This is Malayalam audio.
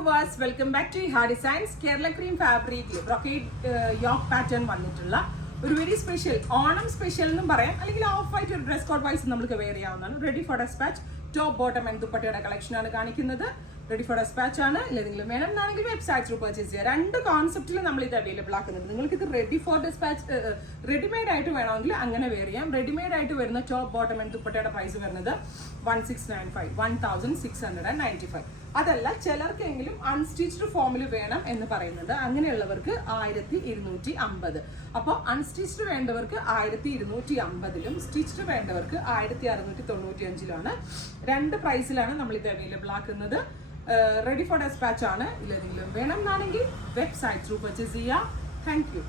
viewers, welcome back to Iha Designs. Kerala Cream Fabric brocade yoke pattern വന്നിട്ടുള്ള ഒരു വെരി സ്പെഷ്യൽ ഓണം സ്പെഷ്യൽ എന്നും പറയാം, അല്ലെങ്കിൽ ഓഫ് ആയിട്ട് ഒരു ഡ്രസ് കോഡ് വൈസ് നമുക്ക് വെയർ ചെയ്യാവുന്നതാണ്. Ready for despatch top bottom and ദുപ്പട്ടയുടെ കളക്ഷൻ ആണ് കാണിക്കുന്നത്. റെഡി ഫോർ ഡെസ്പാച്ച് ആണ്. ഏതെങ്കിലും വേണം എന്നാണെങ്കിൽ വെബ്സൈറ്റ് ത്രൂ പർച്ചേസ് ചെയ്യാം. രണ്ട് കോൺസെപ്റ്റിൽ നമ്മൾ ഇത് അവൈലബിൾ ആക്കുന്നുണ്ട്. നിങ്ങൾക്ക് ഇത് റെഡി ഫോർ ഡെസ്പാച്ച് റെഡിമെയ്ഡ് ആയിട്ട് വേണമെങ്കിൽ അങ്ങനെ വെയർ ചെയ്യാം. റെഡിമെയ്ഡ് ആയിട്ട് വരുന്ന ടോപ്പ് ബോട്ടം ആൻഡ് ദുപ്പട്ടയുടെ പ്രൈസ് വരുന്നത് 1695 1695. അതല്ല, ചിലർക്കെങ്കിലും അൺസ്റ്റിച്ച്ഡ് ഫോമിൽ വേണം എന്ന് പറയുന്നുണ്ട്. അങ്ങനെയുള്ളവർക്ക് 1250. അപ്പോൾ അൺസ്റ്റിച്ച്ഡ് വേണ്ടവർക്ക് 1250ലും സ്റ്റിച്ച്ഡ് വേണ്ടവർക്ക് 1695ലാണ്. രണ്ട് പ്രൈസിലാണ് നമ്മൾ ഇത് അവൈലബിൾ ആക്കുന്നത്. റെഡി ഫോർ ഡെസ്പാച്ച് ആണ്. ഇതിലെന്തെങ്കിലും വേണം എന്നാണെങ്കിൽ വെബ്സൈറ്റ് ത്രൂ പർച്ചേസ് ചെയ്യാം. Thank you.